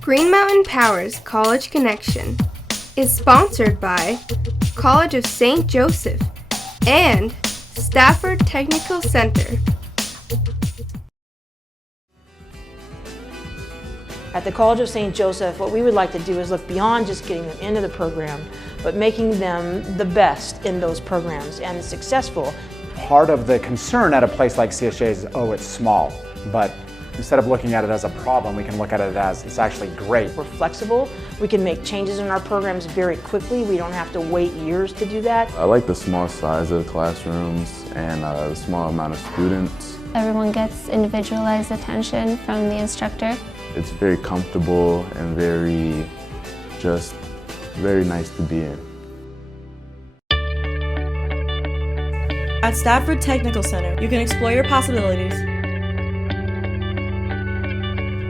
Green Mountain Power's College Connection is sponsored by College of St. Joseph and Stafford Technical Center. At the College of St. Joseph, what we would like to do is look beyond just getting them into the program, but making them the best in those programs and successful. Part of the concern at a place like CSJ is, oh, it's small, but instead of looking at it as a problem, we can look at it as it's actually great. We're flexible. We can make changes in our programs very quickly. We don't have to wait years to do that. I like the small size of the classrooms and the small amount of students. Everyone gets individualized attention from the instructor. It's very comfortable and very nice to be in. At Stafford Technical Center, you can explore your possibilities,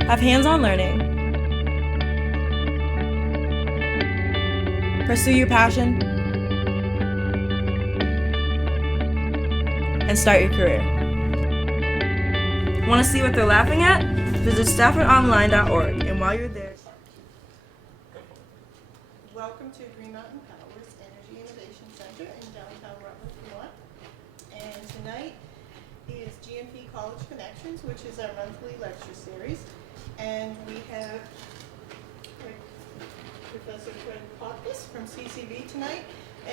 have hands-on learning, pursue your passion, and start your career. Want to see what they're laughing at? Visit staffordonline.org, and while you're there... Welcome to Green Mountain Power's Energy Innovation Center in downtown Rutland, Vermont. And tonight is GMP College Connections, which is our monthly lecture series. And we have Professor Fred Popkis from CCV tonight,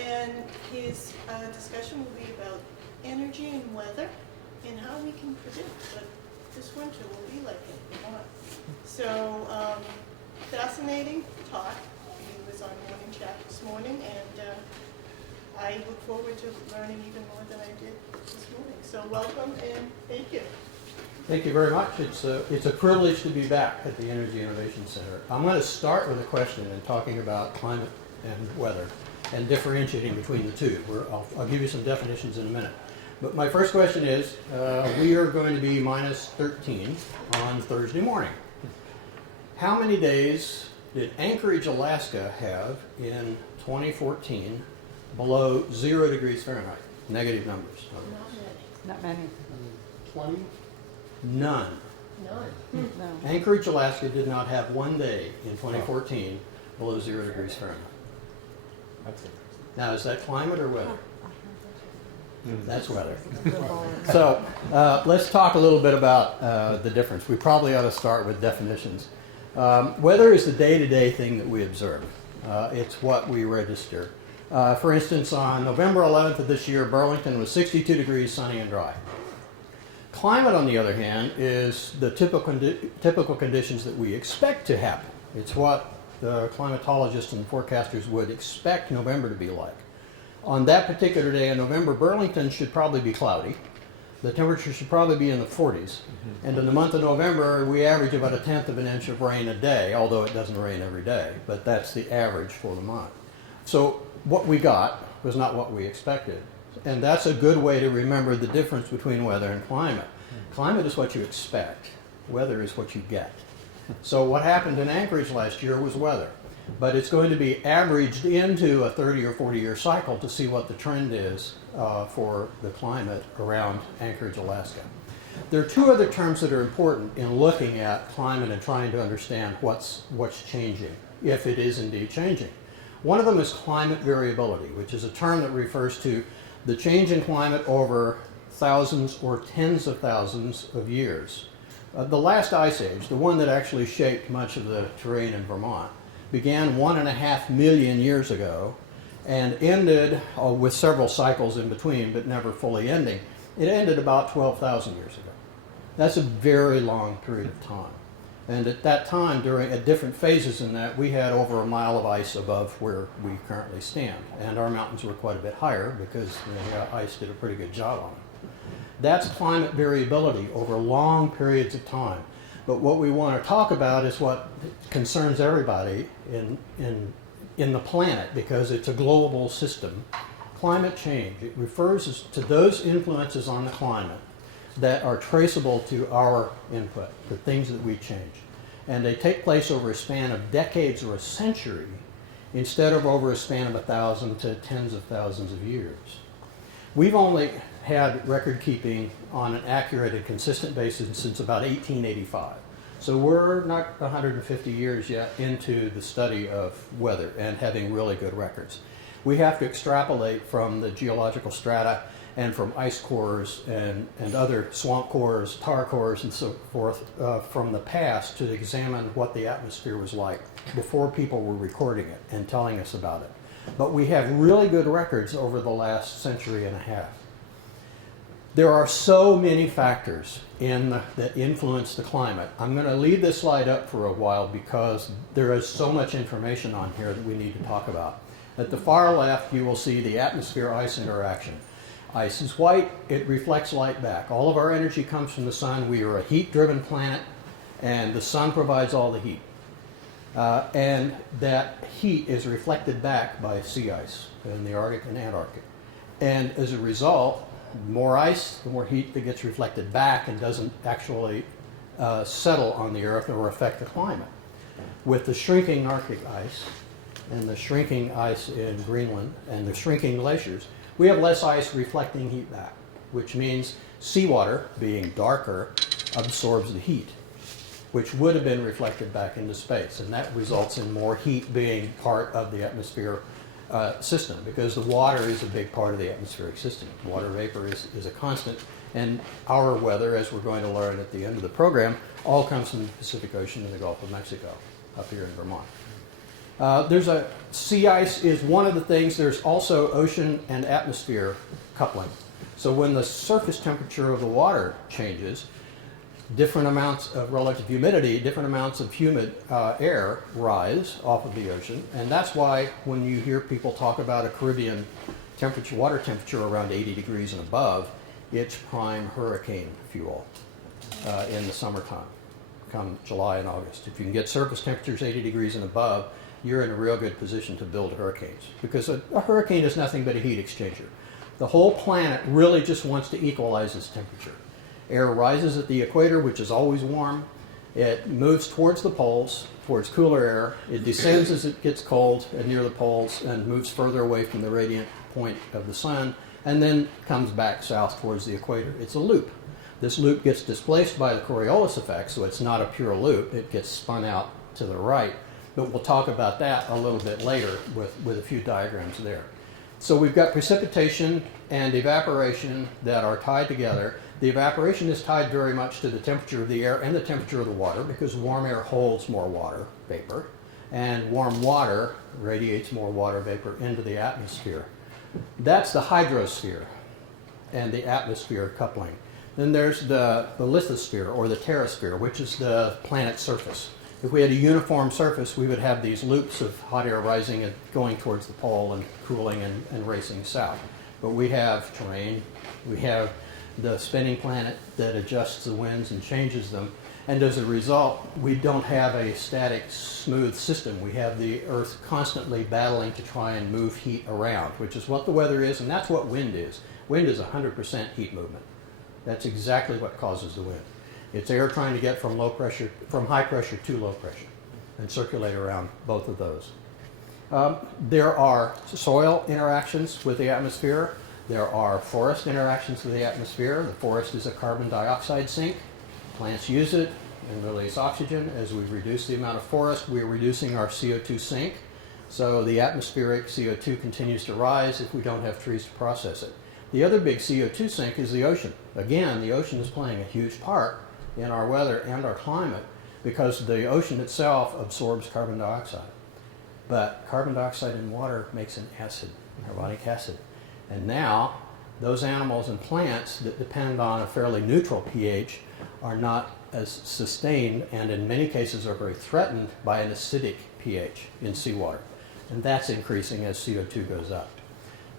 and his discussion will be about energy and weather and how we can predict what this winter will be like in Vermont. So, fascinating talk. He was on Morning Chat this morning, and I look forward to learning even more than I did this morning. So welcome and thank you. Thank you very much. It's a privilege to be back at the Energy Innovation Center. I'm going to start with a question and talking about climate and weather and differentiating between the two. I'll give you some definitions in a minute. But my first question is, we are going to be minus 13 on Thursday morning. How many days did Anchorage, Alaska have in 2014 below 0 degrees Fahrenheit? Negative numbers. Not many. 20? None. No. Anchorage, Alaska did not have one day in 2014 below 0 degrees Fahrenheit. Now, is that climate or weather? That's weather. So let's talk a little bit about the difference. We probably ought to start with definitions. Weather is the day-to-day thing that we observe. It's what we register. For instance, on November 11th of this year, Burlington was 62 degrees, sunny and dry. Climate, on the other hand, is the typical conditions that we expect to happen. It's what the climatologists and forecasters would expect November to be like. On that particular day in November, Burlington should probably be cloudy. The temperature should probably be in the 40s. And in the month of November, we average about 1/10 of an inch of rain a day, although it doesn't rain every day, but that's the average for the month. So what we got was not what we expected. And that's a good way to remember the difference between weather and climate. Climate is what you expect. Weather is what you get. So what happened in Anchorage last year was weather. But it's going to be averaged into a 30 or 40 year cycle to see what the trend is for the climate around Anchorage, Alaska. There are two other terms that are important in looking at climate and trying to understand what's changing, if it is indeed changing. One of them is climate variability, which is a term that refers to the change in climate over thousands or tens of thousands of years. The last ice age, the one that actually shaped much of the terrain in Vermont, began 1.5 million years ago and ended with several cycles in between, but never fully ending. It ended about 12,000 years ago. That's a very long period of time. And at that time, at different phases in that, we had over a mile of ice above where we currently stand. And our mountains were quite a bit higher because the ice did a pretty good job on it. That's climate variability over long periods of time. But what we want to talk about is what concerns everybody in in the planet, because it's a global system, climate change, it refers to those influences on the climate that are traceable to our input, the things that we change. And they take place over a span of decades or a century instead of over a span of 1,000 to tens of thousands of years. We've only had record keeping on an accurate and consistent basis since about 1885. So we're not 150 years yet into the study of weather and having really good records. We have to extrapolate from the geological strata and from ice cores and other swamp cores, tar cores, and so forth from the past to examine what the atmosphere was like before people were recording it and telling us about it. But we have really good records over the last century and a half. There are so many factors that influence the climate. I'm going to leave this slide up for a while because there is so much information on here that we need to talk about. At the far left, you will see the atmosphere-ice interaction. Ice is white, it reflects light back. All of our energy comes from the sun. We are a heat-driven planet, and the sun provides all the heat. And that heat is reflected back by sea ice in the Arctic and Antarctic. And as a result, the more ice, the more heat that gets reflected back and doesn't actually settle on the Earth or affect the climate. With the shrinking Arctic ice and the shrinking ice in Greenland and the shrinking glaciers, we have less ice reflecting heat back, which means seawater, being darker, absorbs the heat, which would have been reflected back into space. And that results in more heat being part of the atmosphere system, because the water is a big part of the atmospheric system. Water vapor is a constant, and our weather, as we're going to learn at the end of the program, all comes from the Pacific Ocean and the Gulf of Mexico up here in Vermont. Sea ice is one of the things. There's also ocean and atmosphere coupling. So when the surface temperature of the water changes, different amounts of relative humidity, different amounts of humid air rise off of the ocean. And that's why when you hear people talk about a Caribbean temperature, water temperature around 80 degrees and above, it's prime hurricane fuel in the summertime, come July and August. If you can get surface temperatures 80 degrees and above, you're in a real good position to build hurricanes, because a hurricane is nothing but a heat exchanger. The whole planet really just wants to equalize its temperature. Air rises at the equator, which is always warm. It moves towards the poles, towards cooler air. It descends as it gets cold and near the poles and moves further away from the radiant point of the sun, and then comes back south towards the equator. It's a loop. This loop gets displaced by the Coriolis effect, so it's not a pure loop. It gets spun out to the right. But we'll talk about that a little bit later with a few diagrams there. So we've got precipitation and evaporation that are tied together. The evaporation is tied very much to the temperature of the air and the temperature of the water, because warm air holds more water vapor, and warm water radiates more water vapor into the atmosphere. That's the hydrosphere and the atmosphere coupling. Then there's the lithosphere or the terrasphere, which is the planet's surface. If we had a uniform surface, we would have these loops of hot air rising and going towards the pole and cooling and racing south. But we have terrain, we have the spinning planet that adjusts the winds and changes them. And as a result, we don't have a static, smooth system. We have the Earth constantly battling to try and move heat around, which is what the weather is, and that's what wind is. Wind is 100% heat movement. That's exactly what causes the wind. It's air trying to get from high pressure to low pressure and circulate around both of those. There are soil interactions with the atmosphere. There are forest interactions with the atmosphere. The forest is a carbon dioxide sink. Plants use it and release oxygen. As we reduce the amount of forest, we're reducing our CO2 sink. So the atmospheric CO2 continues to rise if we don't have trees to process it. The other big CO2 sink is the ocean. Again, the ocean is playing a huge part in our weather and our climate, because the ocean itself absorbs carbon dioxide. But carbon dioxide in water makes an acid, carbonic acid. And now, those animals and plants that depend on a fairly neutral pH are not as sustained, and in many cases are very threatened by an acidic pH in seawater. And that's increasing as CO2 goes up.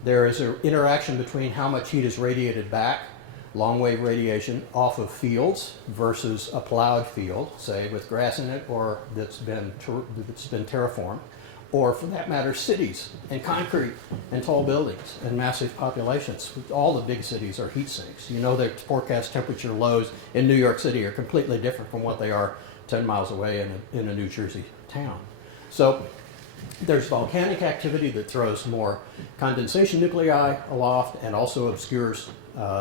There is an interaction between how much heat is radiated back, long wave radiation, off of fields versus a plowed field, say with grass in it or that's been terraformed, or for that matter, cities and concrete and tall buildings and massive populations. All the big cities are heat sinks. You know that forecast temperature lows in New York City are completely different from what they are 10 miles away in a New Jersey town. So there's volcanic activity that throws more condensation nuclei aloft and also obscures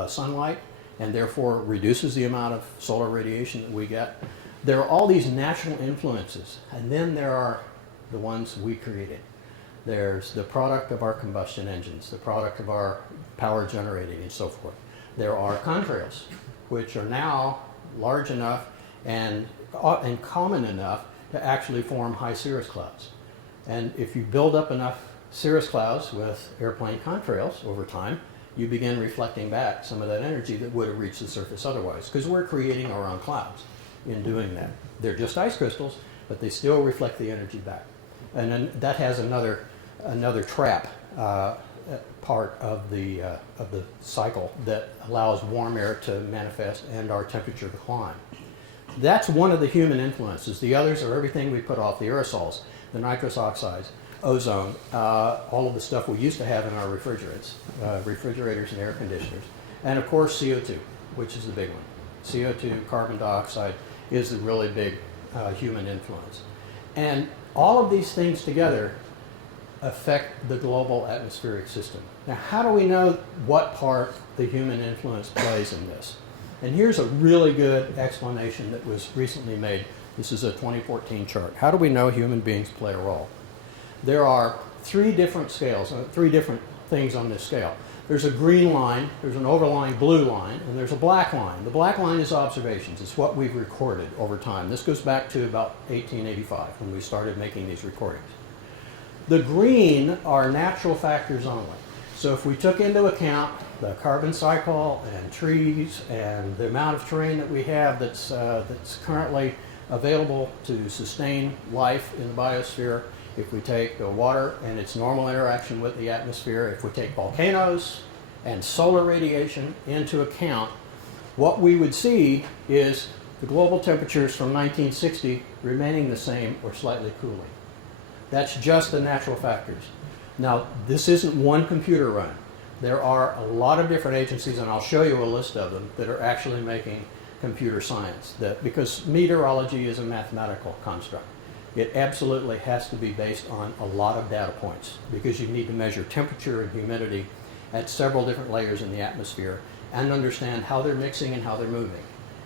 sunlight and therefore reduces the amount of solar radiation that we get. There are all these natural influences, and then there are the ones we created. There's the product of our combustion engines, the product of our power generating and so forth. There are contrails, which are now large enough and common enough to actually form high cirrus clouds. And if you build up enough cirrus clouds with airplane contrails over time, you begin reflecting back some of that energy that would have reached the surface otherwise, because we're creating our own clouds in doing that. They're just ice crystals, but they still reflect the energy back. And then that has another trap part of the cycle that allows warm air to manifest and our temperature to climb. That's one of the human influences. The others are everything we put off, the aerosols, the nitrous oxides, ozone, all of the stuff we used to have in our refrigerators and air conditioners. And of course CO2, which is the big one. CO2, carbon dioxide, is the really big human influence. And all of these things together affect the global atmospheric system. Now, how do we know what part the human influence plays in this? And here's a really good explanation that was recently made. This is a 2014 chart. How do we know human beings play a role? There are three different scales, three different things on this scale. There's a green line, there's an overlying blue line, and there's a black line. The black line is observations. It's what we've recorded over time. This goes back to about 1885 when we started making these recordings. The green are natural factors only. So if we took into account the carbon cycle and trees and the amount of terrain that we have that's currently available to sustain life in the biosphere, if we take the water and its normal interaction with the atmosphere, if we take volcanoes and solar radiation into account, what we would see is the global temperatures from 1960 remaining the same or slightly cooling. That's just the natural factors. Now, this isn't one computer run. There are a lot of different agencies, and I'll show you a list of them, that are actually making computer science, because meteorology is a mathematical construct. It absolutely has to be based on a lot of data points, because you need to measure temperature and humidity at several different layers in the atmosphere and understand how they're mixing and how they're moving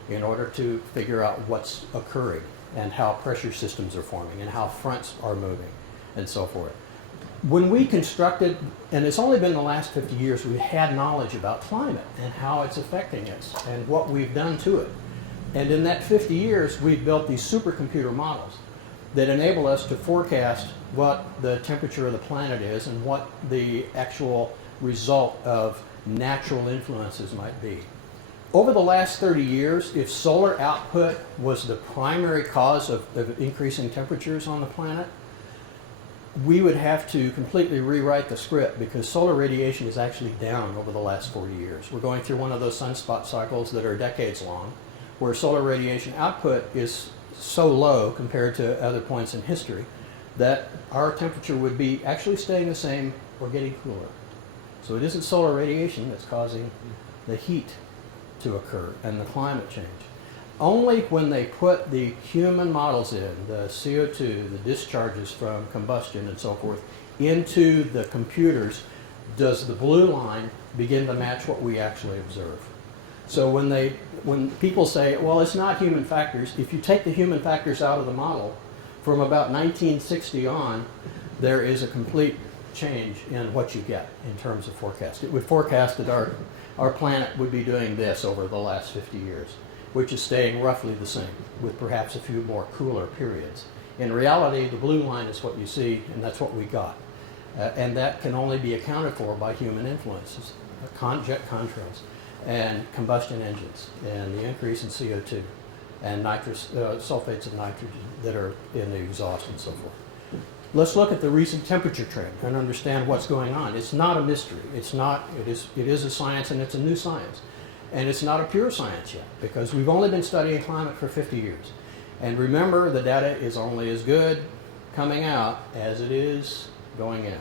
in order to figure out what's occurring and how pressure systems are forming and how fronts are moving and so forth. When we constructed, and it's only been the last 50 years, we had knowledge about climate and how it's affecting us and what we've done to it. And in that 50 years, we've built these supercomputer models that enable us to forecast what the temperature of the planet is and what the actual result of natural influences might be. Over the last 30 years, if solar output was the primary cause of increasing temperatures on the planet, we would have to completely rewrite the script, because solar radiation is actually down over the last 40 years. We're going through one of those sunspot cycles that are decades long, where solar radiation output is so low compared to other points in history that our temperature would be actually staying the same or getting cooler. So it isn't solar radiation that's causing the heat to occur and the climate change. Only when they put the human models in, the CO2, the discharges from combustion and so forth, into the computers, does the blue line begin to match what we actually observe. So when people say, well, it's not human factors, if you take the human factors out of the model, from about 1960 on, there is a complete change in what you get in terms of forecast. It would forecast that our planet would be doing this over the last 50 years, which is staying roughly the same, with perhaps a few more cooler periods. In reality, the blue line is what you see, and that's what we got. And that can only be accounted for by human influences, jet contrails, and combustion engines, and the increase in CO2, and sulfates of nitrogen that are in the exhaust and so forth. Let's look at the recent temperature trend and understand what's going on. It's not a mystery. It is a science, and it's a new science. And it's not a pure science yet, because we've only been studying climate for 50 years. And remember, the data is only as good coming out as it is going in.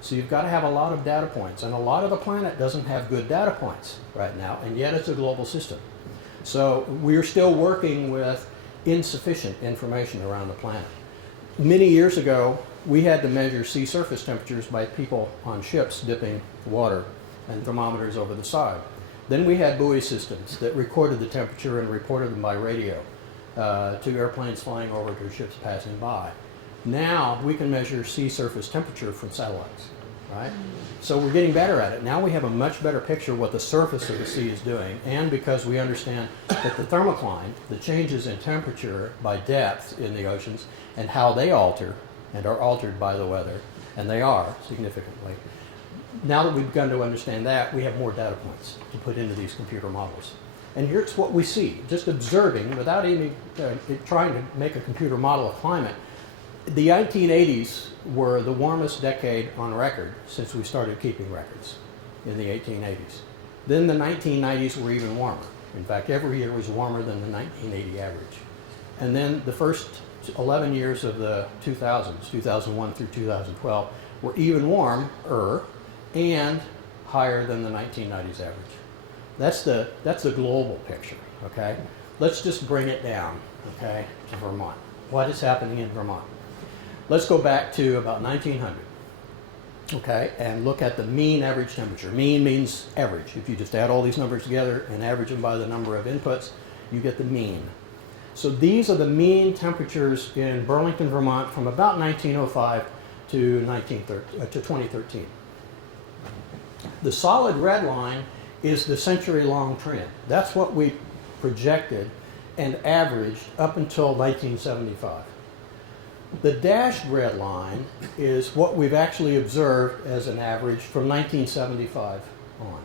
So you've got to have a lot of data points, and a lot of the planet doesn't have good data points right now, and yet it's a global system. So we're still working with insufficient information around the planet. Many years ago, we had to measure sea surface temperatures by people on ships dipping water and thermometers over the side. Then we had buoy systems that recorded the temperature and reported them by radio to airplanes flying over to ships passing by. Now we can measure sea surface temperature from satellites, right? So we're getting better at it. Now we have a much better picture of what the surface of the sea is doing, and because we understand that the thermocline, the changes in temperature by depth in the oceans, and how they alter and are altered by the weather, and they are significantly. Now that we've begun to understand that, we have more data points to put into these computer models. And here's what we see, just observing, without even trying to make a computer model of climate. The 1980s were the warmest decade on record since we started keeping records in the 1880s. Then the 1990s were even warmer. In fact, every year was warmer than the 1980 average. And then the first 11 years of the 2000s, 2001 through 2012, were even warmer and higher than the 1990s average. That's the global picture, okay? Let's just bring it down, okay, to Vermont. What is happening in Vermont? Let's go back to about 1900, okay, and look at the mean average temperature. Mean means average. If you just add all these numbers together and average them by the number of inputs, you get the mean. So these are the mean temperatures in Burlington, Vermont from about 1905 to 2013. The solid red line is the century-long trend. That's what we projected and averaged up until 1975. The dashed red line is what we've actually observed as an average from 1975 on.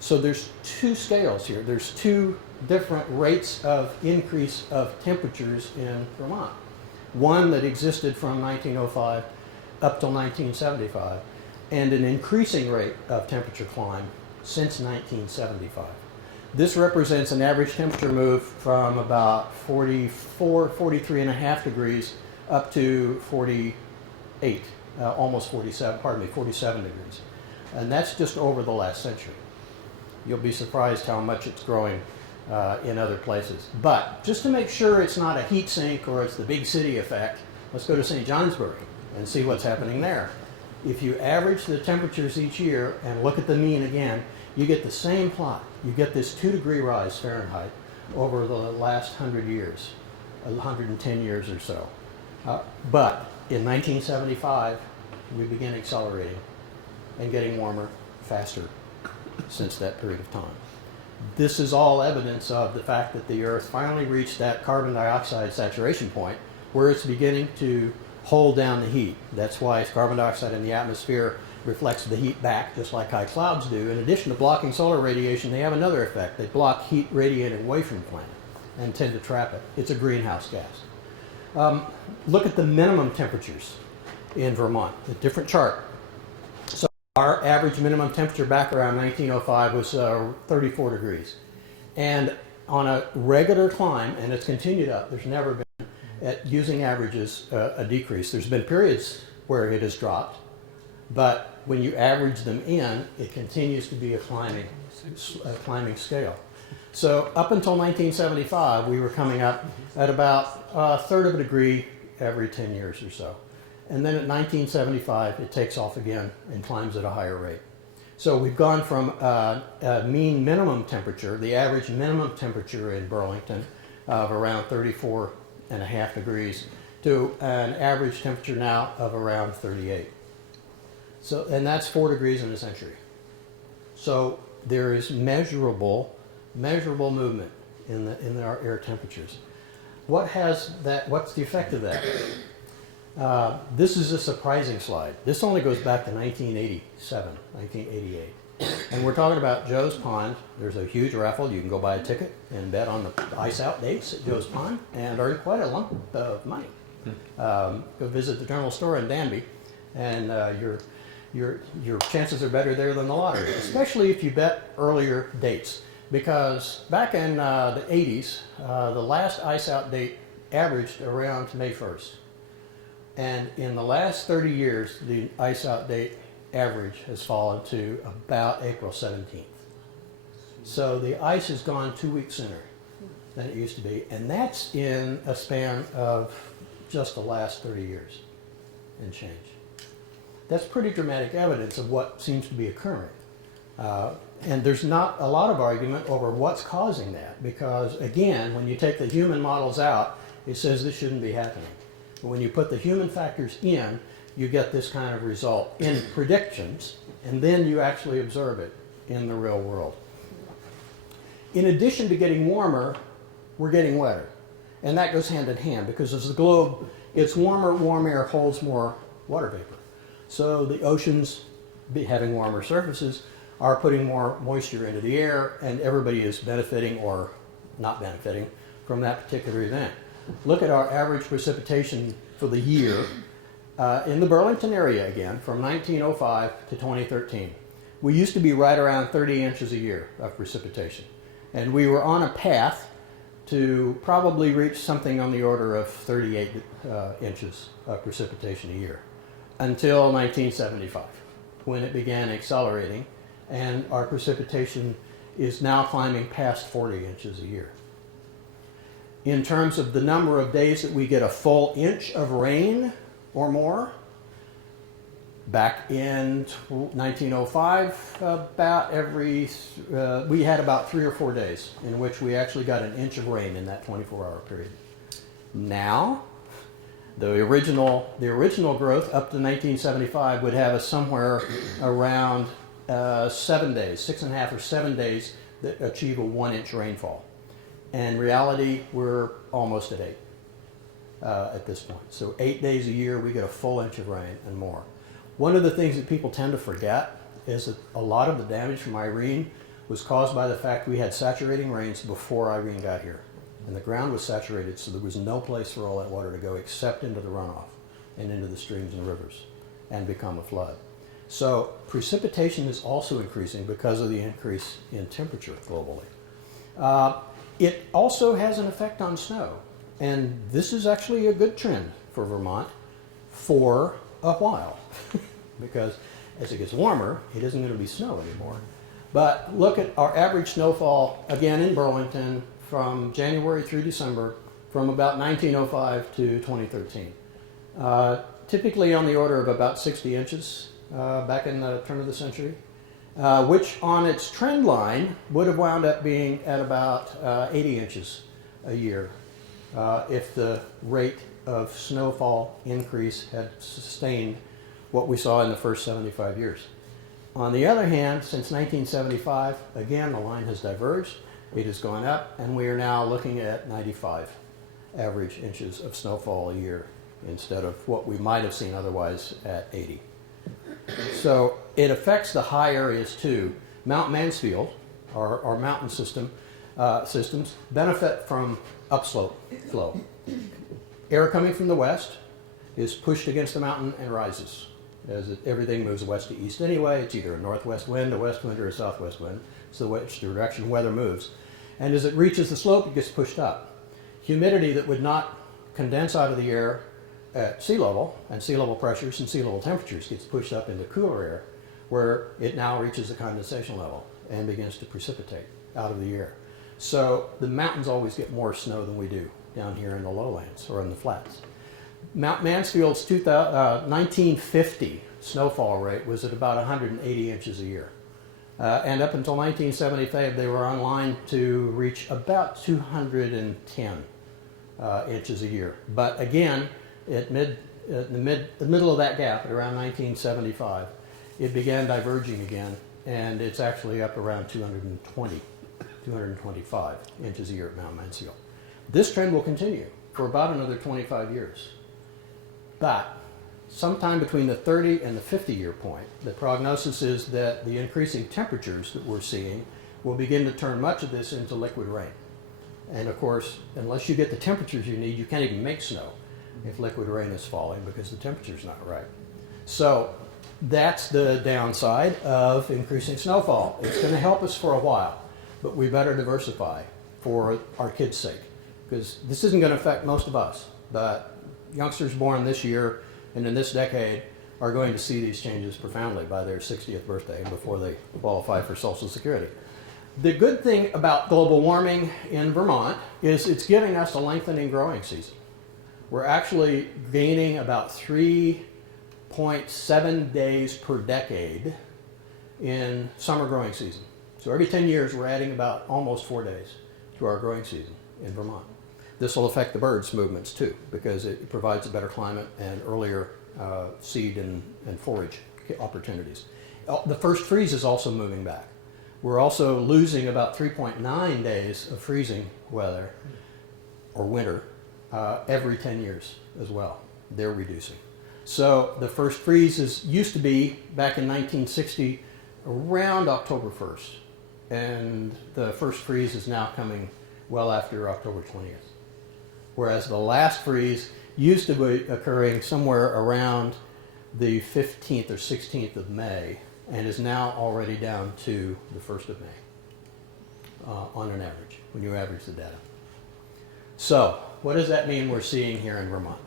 So there's two scales here. There's two different rates of increase of temperatures in Vermont. One that existed from 1905 up till 1975, and an increasing rate of temperature climb since 1975. This represents an average temperature move from about 43 and a half degrees up to 48, almost 47, 47 degrees. And that's just over the last century. You'll be surprised how much it's growing in other places. But just to make sure it's not a heat sink or it's the big city effect, let's go to St. Johnsbury and see what's happening there. If you average the temperatures each year and look at the mean again, you get the same plot. You get this 2-degree rise Fahrenheit over the last 100 years, 110 years or so. But in 1975, we began accelerating and getting warmer faster since that period of time. This is all evidence of the fact that the Earth finally reached that carbon dioxide saturation point where it's beginning to hold down the heat. That's why carbon dioxide in the atmosphere reflects the heat back, just like high clouds do. In addition to blocking solar radiation, they have another effect. They block heat radiated away from the planet and tend to trap it. It's a greenhouse gas. Look at the minimum temperatures in Vermont, a different chart. So our average minimum temperature back around 1905 was 34 degrees. And on a regular climb, and it's continued up, there's never been, at using averages, a decrease. There's been periods where it has dropped, but when you average them in, it continues to be a climbing scale. So up until 1975, we were coming up at about a third of a degree every 10 years or so. And then at 1975, it takes off again and climbs at a higher rate. So we've gone from a mean minimum temperature, the average minimum temperature in Burlington of around 34.5 degrees, to an average temperature now of around 38. So, and that's 4 degrees in a century. So there is measurable movement in our air temperatures. What's the effect of that? This is a surprising slide. This only goes back to 1987, 1988. And we're talking about Joe's Pond. There's a huge raffle. You can go buy a ticket and bet on the ice out dates at Joe's Pond and earn quite a lump of money. Go visit the general store in Danby, and your chances are better there than the lottery, especially if you bet earlier dates. Because back in the 80s, the last ice out date averaged around May 1st. And in the last 30 years, the ice out date average has fallen to about April 17th. So the ice has gone 2 weeks sooner than it used to be, and that's in a span of just the last 30 years and change. That's pretty dramatic evidence of what seems to be occurring. And there's not a lot of argument over what's causing that, because again, when you take the human models out, it says this shouldn't be happening. But when you put the human factors in, you get this kind of result in predictions, and then you actually observe it in the real world. In addition to getting warmer, we're getting wetter. And that goes hand in hand, because as the globe gets warmer, warm air holds more water vapor. So the oceans, having warmer surfaces, are putting more moisture into the air, and everybody is benefiting or not benefiting from that particular event. Look at our average precipitation for the year in the Burlington area again, from 1905 to 2013. We used to be right around 30 inches a year of precipitation, and we were on a path to probably reach something on the order of 38 inches of precipitation a year until 1975, when it began accelerating, and our precipitation is now climbing past 40 inches a year. In terms of the number of days that we get a full inch of rain or more, back in 1905, we had about 3 or 4 days in which we actually got an inch of rain in that 24-hour period. Now, the original growth up to 1975 would have us somewhere around 7 days, 6.5 or 7 days that achieve a 1-inch rainfall. And in reality, we're almost at 8 at this point. So 8 days a year, we get a full inch of rain and more. One of the things that people tend to forget is that a lot of the damage from Irene was caused by the fact we had saturating rains before Irene got here. And the ground was saturated, so there was no place for all that water to go except into the runoff and into the streams and rivers and become a flood. So precipitation is also increasing because of the increase in temperature globally. It also has an effect on snow, and this is actually a good trend for Vermont for a while, because as it gets warmer, it isn't going to be snow anymore. But look at our average snowfall, again in Burlington, from January through December, from about 1905 to 2013. Typically on the order of about 60 inches back in the turn of the century. Which on its trend line would have wound up being at about 80 inches a year if the rate of snowfall increase had sustained what we saw in the first 75 years. On the other hand, since 1975, again, the line has diverged. It has gone up, and we are now looking at 95 average inches of snowfall a year instead of what we might have seen otherwise at 80. So it affects the high areas too. Mount Mansfield, our mountain systems, benefit from upslope flow. Air coming from the west is pushed against the mountain and rises. As everything moves west to east anyway, it's either a northwest wind, a west wind, or a southwest wind. So which direction weather moves. And as it reaches the slope, it gets pushed up. Humidity that would not condense out of the air at sea level, and sea level pressures and sea level temperatures gets pushed up into cooler air, where it now reaches the condensation level and begins to precipitate out of the air. So the mountains always get more snow than we do down here in the lowlands or in the flats. Mount Mansfield's 1950 snowfall rate was at about 180 inches a year. And up until 1975, they were on line to reach about 210 inches a year. But again, at the middle of that gap, at around 1975, it began diverging again, and it's actually up around 225 inches a year at Mount Mansfield. This trend will continue for about another 25 years. But sometime between the 30 and the 50-year point, the prognosis is that the increasing temperatures that we're seeing will begin to turn much of this into liquid rain. And of course, unless you get the temperatures you need, you can't even make snow if liquid rain is falling because the temperature's not right. So that's the downside of increasing snowfall. It's going to help us for a while, but we better diversify for our kids' sake, because this isn't going to affect most of us, but youngsters born this year and in this decade are going to see these changes profoundly by their 60th birthday before they qualify for Social Security. The good thing about global warming in Vermont is it's giving us a lengthening growing season. We're actually gaining about 3.7 days per decade in summer growing season. So every 10 years we're adding about almost 4 days to our growing season in Vermont. This will affect the birds' movements too, because it provides a better climate and earlier seed and forage opportunities. The first freeze is also moving back. We're also losing about 3.9 days of freezing weather or winter every 10 years as well. They're reducing. So the first freezes used to be back in 1960 around October 1st. And the first freeze is now coming well after October 20th. Whereas the last freeze used to be occurring somewhere around the 15th or 16th of May and is now already down to the 1st of May on an average, when you average the data. So what does that mean we're seeing here in Vermont?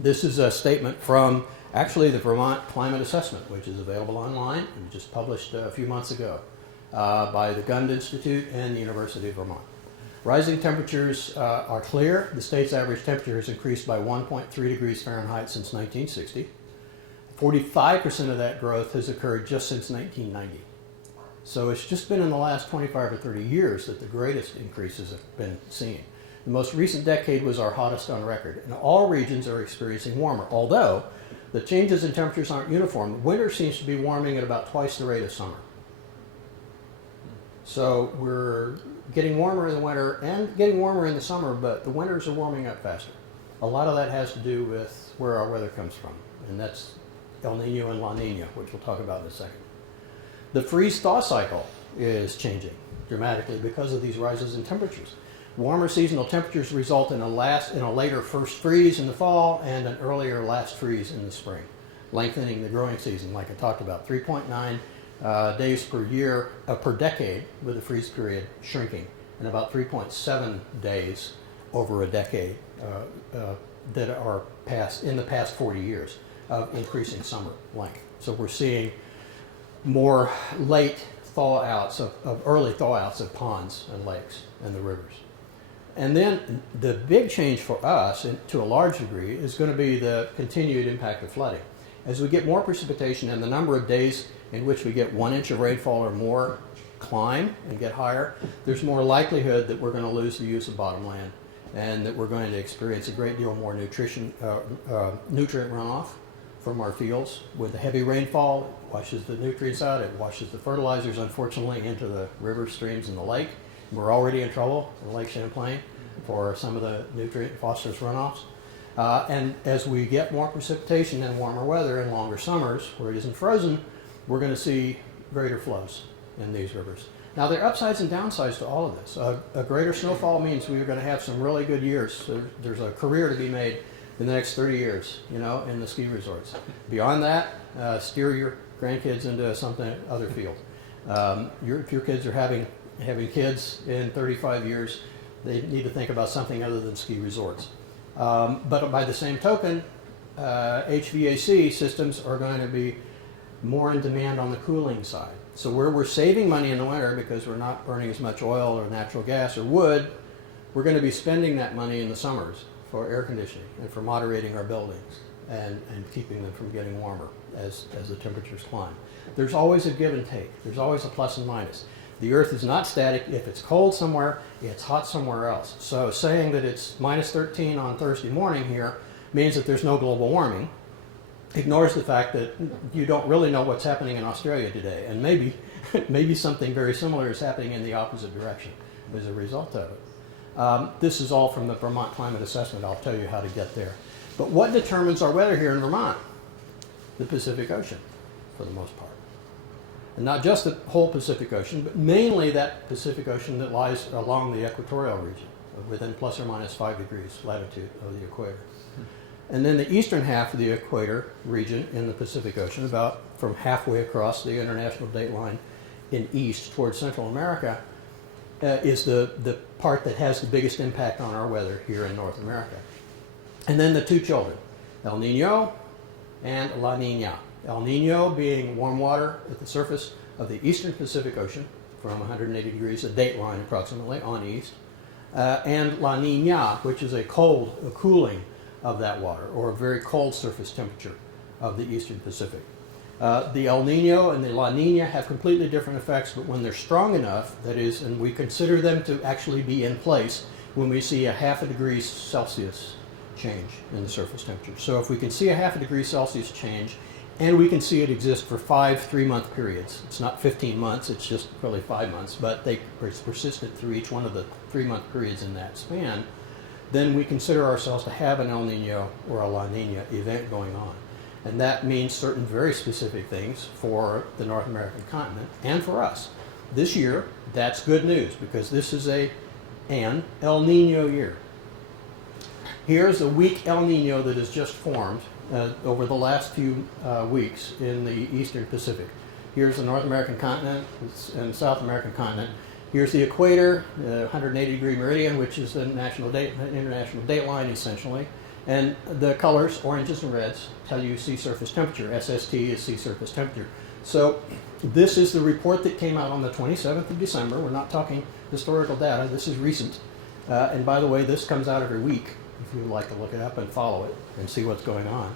This is a statement from actually the Vermont Climate Assessment, which is available online and just published a few months ago by the Gund Institute and the University of Vermont. Rising temperatures are clear. The state's average temperature has increased by 1.3 degrees Fahrenheit since 1960. 45% of that growth has occurred just since 1990. So it's just been in the last 25 or 30 years that the greatest increases have been seen. The most recent decade was our hottest on record, and all regions are experiencing warmer, although the changes in temperatures aren't uniform. Winter seems to be warming at about twice the rate of summer. So we're getting warmer in the winter and getting warmer in the summer, but the winters are warming up faster. A lot of that has to do with where our weather comes from, and that's El Nino and La Nina, which we'll talk about in a second. The freeze-thaw cycle is changing dramatically because of these rises in temperatures. Warmer seasonal temperatures result in a later first freeze in the fall and an earlier last freeze in the spring, lengthening the growing season, like I talked about, 3.9 days per year, per decade, with the freeze period shrinking, and about 3.7 days over a decade that are in the past 40 years of increasing summer length. So we're seeing more late thaw-outs of early thaw-outs of ponds and lakes and the rivers. And then the big change for us, to a large degree, is going to be the continued impact of flooding. As we get more precipitation and the number of days in which we get 1 inch of rainfall or more climb and get higher, there's more likelihood that we're going to lose the use of bottomland and that we're going to experience a great deal more nutrient runoff from our fields. With the heavy rainfall, it washes the nutrients out, it washes the fertilizers, unfortunately, into the river streams and the lake. We're already in trouble in Lake Champlain for some of the nutrient phosphorus runoffs. And as we get more precipitation and warmer weather and longer summers where it isn't frozen, we're going to see greater flows in these rivers. Now, there are upsides and downsides to all of this. A greater snowfall means we're going to have some really good years. So there's a career to be made in the next 30 years, in the ski resorts. Beyond that, steer your grandkids into something other field. If your kids are having kids in 35 years, they need to think about something other than ski resorts. But by the same token, HVAC systems are going to be more in demand on the cooling side. So where we're saving money in the winter because we're not burning as much oil or natural gas or wood, we're going to be spending that money in the summers for air conditioning and for moderating our buildings and keeping them from getting warmer as the temperatures climb. There's always a give and take. There's always a plus and minus. The Earth is not static. If it's cold somewhere, it's hot somewhere else. So saying that it's minus 13 on Thursday morning here means that there's no global warming, ignores the fact that you don't really know what's happening in Australia today. And maybe something very similar is happening in the opposite direction as a result of it. This is all from the Vermont Climate Assessment. I'll tell you how to get there. But what determines our weather here in Vermont? The Pacific Ocean, for the most part. And not just the whole Pacific Ocean, but mainly that Pacific Ocean that lies along the equatorial region, within plus or minus 5 degrees latitude of the equator. And then the eastern half of the equator region in the Pacific Ocean, about from halfway across the international date line in east towards Central America, is the part that has the biggest impact on our weather here in North America. And then the two children, El Nino and La Nina. El Nino being warm water at the surface of the eastern Pacific Ocean from 180 degrees, a date line approximately on east, and La Nina, which is a cooling of that water, or a very cold surface temperature of the eastern Pacific. The El Nino and the La Nina have completely different effects, but when they're strong enough, that is, and we consider them to actually be in place when we see a 0.5 degree Celsius change in the surface temperature. So if we can see a 0.5 degree Celsius change, and we can see it exist for 5 3-month periods. It's not 15 months, it's just really 5 months, but it's persistent through each one of the 3-month periods in that span. Then we consider ourselves to have an El Nino or a La Nina event going on. And that means certain very specific things for the North American continent and for us. This year, that's good news because this is an El Nino year. Here's a weak El Nino that has just formed over the last few weeks in the eastern Pacific. Here's the North American continent and South American continent. Here's the equator, 180 degree meridian, which is the international date line essentially. And the colors, oranges and reds, tell you sea surface temperature. SST is sea surface temperature. So this is the report that came out on the 27th of December. We're not talking historical data. This is recent. And by the way, this comes out every week if you would like to look it up and follow it and see what's going on.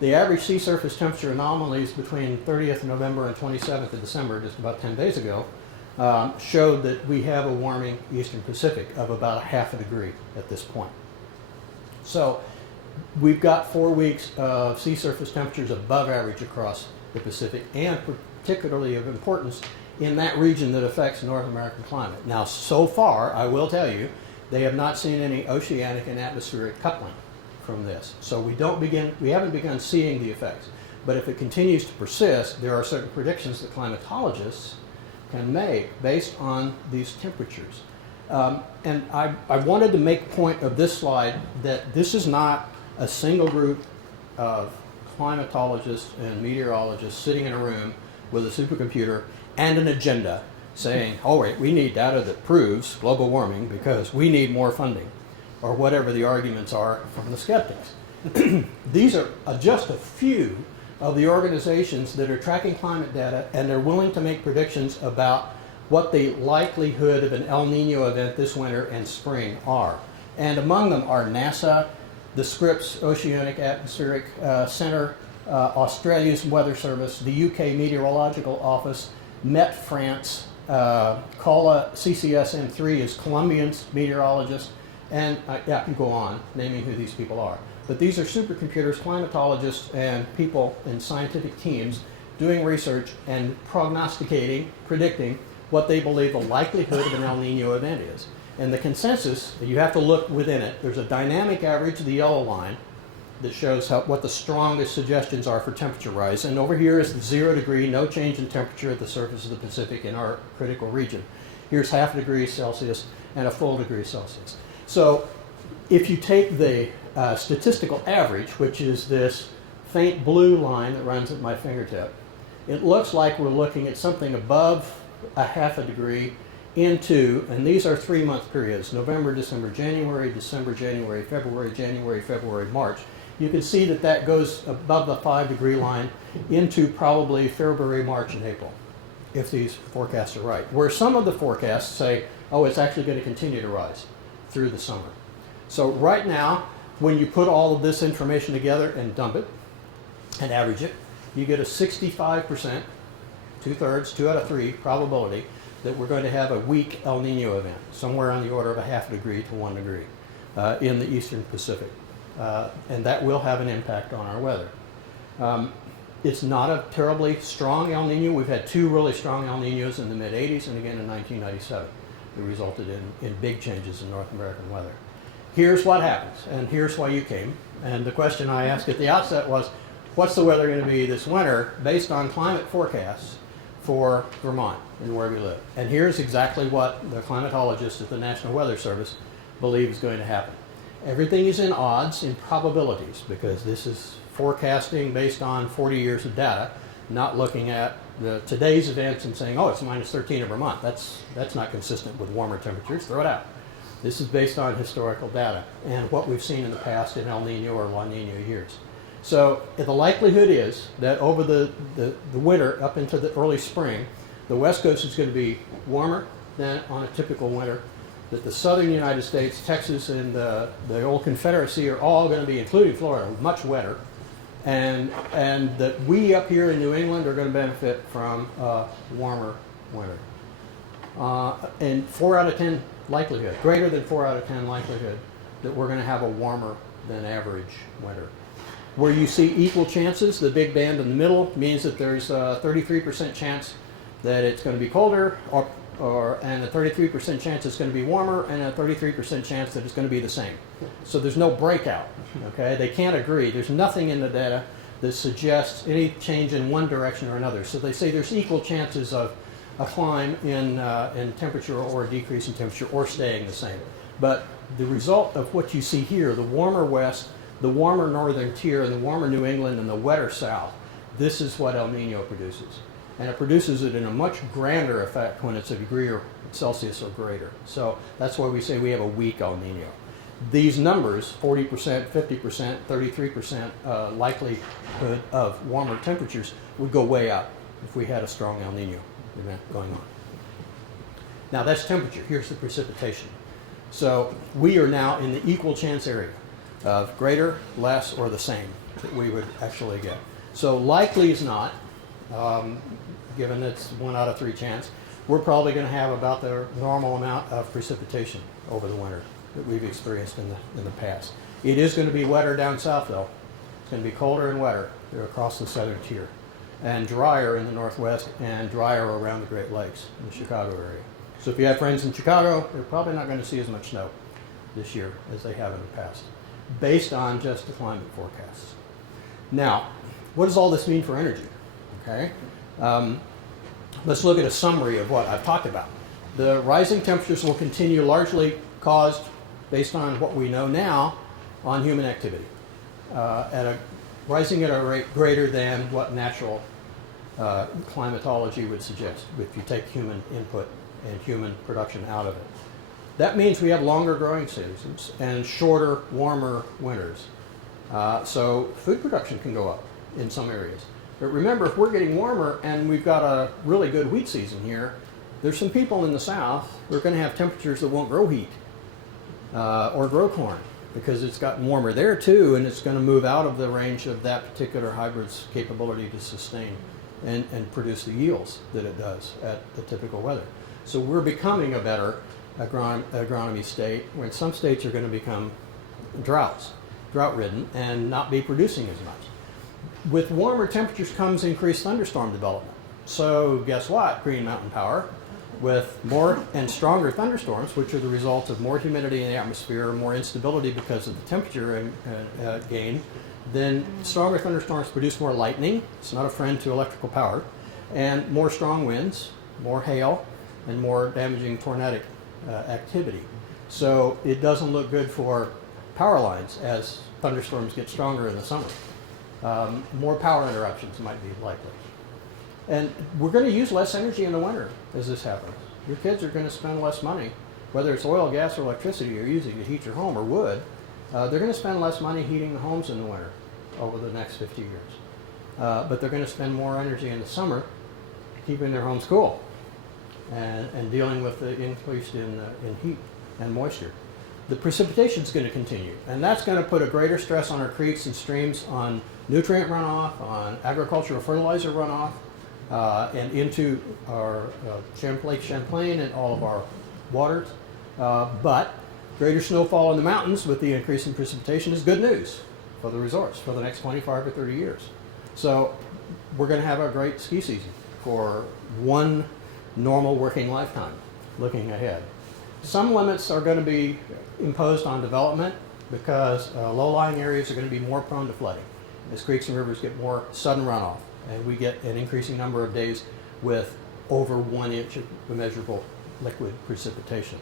The average sea surface temperature anomalies between 30th of November and 27th of December, just about 10 days ago, showed that we have a warming eastern Pacific of about 0.5 degree at this point. So we've got 4 weeks of sea surface temperatures above average across the Pacific, and particularly of importance in that region that affects North American climate. Now, so far, I will tell you, they have not seen any oceanic and atmospheric coupling from this. So we haven't begun seeing the effects. But if it continues to persist, there are certain predictions that climatologists can make based on these temperatures. And I wanted to make point of this slide that this is not a single group of climatologists and meteorologists sitting in a room with a supercomputer and an agenda saying, oh wait, we need data that proves global warming because we need more funding, or whatever the arguments are from the skeptics. These are just a few of the organizations that are tracking climate data, and they're willing to make predictions about what the likelihood of an El Nino event this winter and spring are. And among them are NASA, the Scripps Oceanic Atmospheric Center, Australia's Weather Service, the UK Meteorological Office, Met France, COLA CCS M3 is Colombian's meteorologist, and I can go on naming who these people are. But these are supercomputers, climatologists, and people in scientific teams doing research and prognosticating, predicting what they believe the likelihood of an El Nino event is. And the consensus, you have to look within it. There's a dynamic average, the yellow line, that shows what the strongest suggestions are for temperature rise. And over here is the 0 degree, no change in temperature at the surface of the Pacific in our critical region. Here's 0.5 degree Celsius and a full degree Celsius. So if you take the statistical average, which is this faint blue line that runs at my fingertip, it looks like we're looking at something above 0.5 degree into, and these are 3-month periods, November, December, January, February, March. You can see that that goes above the 5 degree line into probably February, March, and April, if these forecasts are right. Where some of the forecasts say, oh, it's actually going to continue to rise through the summer. So right now, when you put all of this information together and dump it and average it, you get a 65%, 2/3, 2 out of 3 probability that we're going to have a weak El Nino event, somewhere on the order of 0.5 degree to 1 degree in the eastern Pacific. And that will have an impact on our weather. It's not a terribly strong El Nino. We've had 2 really strong El Ninos in the mid-'80s and again in 1997. It resulted in big changes in North American weather. Here's what happens, and here's why you came. And the question I asked at the outset was, what's the weather going to be this winter based on climate forecasts for Vermont and where we live? And here's exactly what the climatologists at the National Weather Service believe is going to happen. Everything is in odds, in probabilities, because this is forecasting based on 40 years of data, not looking at today's events and saying, oh, it's -13 in Vermont. That's not consistent with warmer temperatures. Throw it out. This is based on historical data and what we've seen in the past in El Nino or La Nina years. So the likelihood is that over the winter up into the early spring, the West Coast is going to be warmer than on a typical winter, that the southern United States, Texas, and the old Confederacy are all going to be, including Florida, much wetter, and that we up here in New England are going to benefit from a warmer winter. And 4 out of 10 likelihood, greater than 4 out of 10 likelihood that we're going to have a warmer than average winter. Where you see equal chances, the big band in the middle means that there's a 33% chance that it's going to be colder, and a 33% chance it's going to be warmer, and a 33% chance that it's going to be the same. So there's no breakout, okay? They can't agree. There's nothing in the data that suggests any change in one direction or another. So they say there's equal chances of a climb in temperature or a decrease in temperature or staying the same. But the result of what you see here, the warmer west, the warmer northern tier, and the warmer New England, and the wetter south, this is what El Nino produces. And it produces it in a much grander effect when it's a degree Celsius or greater. So that's why we say we have a weak El Nino. These numbers, 40%, 50%, 33% likelihood of warmer temperatures, would go way up if we had a strong El Nino event going on. Now that's temperature. Here's the precipitation. So we are now in the equal chance area of greater, less, or the same that we would actually get. So likely is not, given it's 1 out of 3 chance, we're probably going to have about the normal amount of precipitation over the winter that we've experienced in the past. It is going to be wetter down south though. It's going to be colder and wetter across the southern tier, and drier in the northwest, and drier around the Great Lakes in the Chicago area. So if you have friends in Chicago, they're probably not going to see as much snow this year as they have in the past, based on just the climate forecasts. Now, what does all this mean for energy? Okay, let's look at a summary of what I've talked about. The rising temperatures will continue largely caused, based on what we know now, on human activity, rising at a rate greater than what natural climatology would suggest if you take human input and human production out of it. That means we have longer growing seasons and shorter, warmer winters. So food production can go up in some areas. But remember, if we're getting warmer and we've got a really good wheat season here, there's some people in the south who are going to have temperatures that won't grow wheat or grow corn, because it's gotten warmer there too, and it's going to move out of the range of that particular hybrid's capability to sustain and produce the yields that it does at the typical weather. So we're becoming a better agronomy state, when some states are going to become drought-ridden, and not be producing as much. With warmer temperatures comes increased thunderstorm development. So guess what? Green Mountain Power, with more and stronger thunderstorms, which are the result of more humidity in the atmosphere, more instability because of the temperature gain, then stronger thunderstorms produce more lightning. It's not a friend to electrical power. And more strong winds, more hail, and more damaging tornadic activity. So it doesn't look good for power lines as thunderstorms get stronger in the summer. More power interruptions might be likely. And we're going to use less energy in the winter as this happens. Your kids are going to spend less money, whether it's oil, gas, or electricity you're using to heat your home, or wood. They're going to spend less money heating the homes in the winter over the next 50 years. But they're going to spend more energy in the summer keeping their homes cool and dealing with the increase in heat and moisture. The precipitation is going to continue, and that's going to put a greater stress on our creeks and streams, on nutrient runoff, on agricultural fertilizer runoff, and into our Lake Champlain and all of our waters. But greater snowfall in the mountains with the increase in precipitation is good news for the resorts for the next 25 or 30 years. So we're going to have a great ski season for one normal working lifetime looking ahead. Some limits are going to be imposed on development because low-lying areas are going to be more prone to flooding as creeks and rivers get more sudden runoff, and we get an increasing number of days with over 1 inch of measurable liquid precipitation.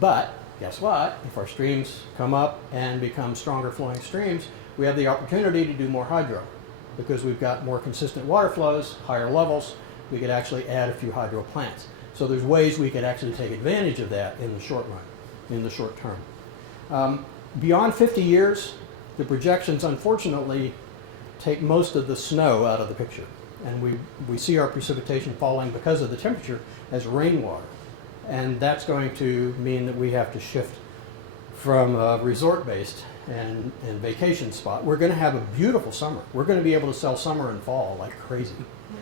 But guess what? If our streams come up and become stronger flowing streams, we have the opportunity to do more hydro because we've got more consistent water flows, higher levels. We could actually add a few hydro plants. So there's ways we could actually take advantage of that in the short run. in the short term. Beyond 50 years, the projections unfortunately take most of the snow out of the picture. And we see our precipitation falling because of the temperature as rainwater. And that's going to mean that we have to shift from a resort-based and vacation spot. We're going to have a beautiful summer. We're going to be able to sell summer and fall like crazy.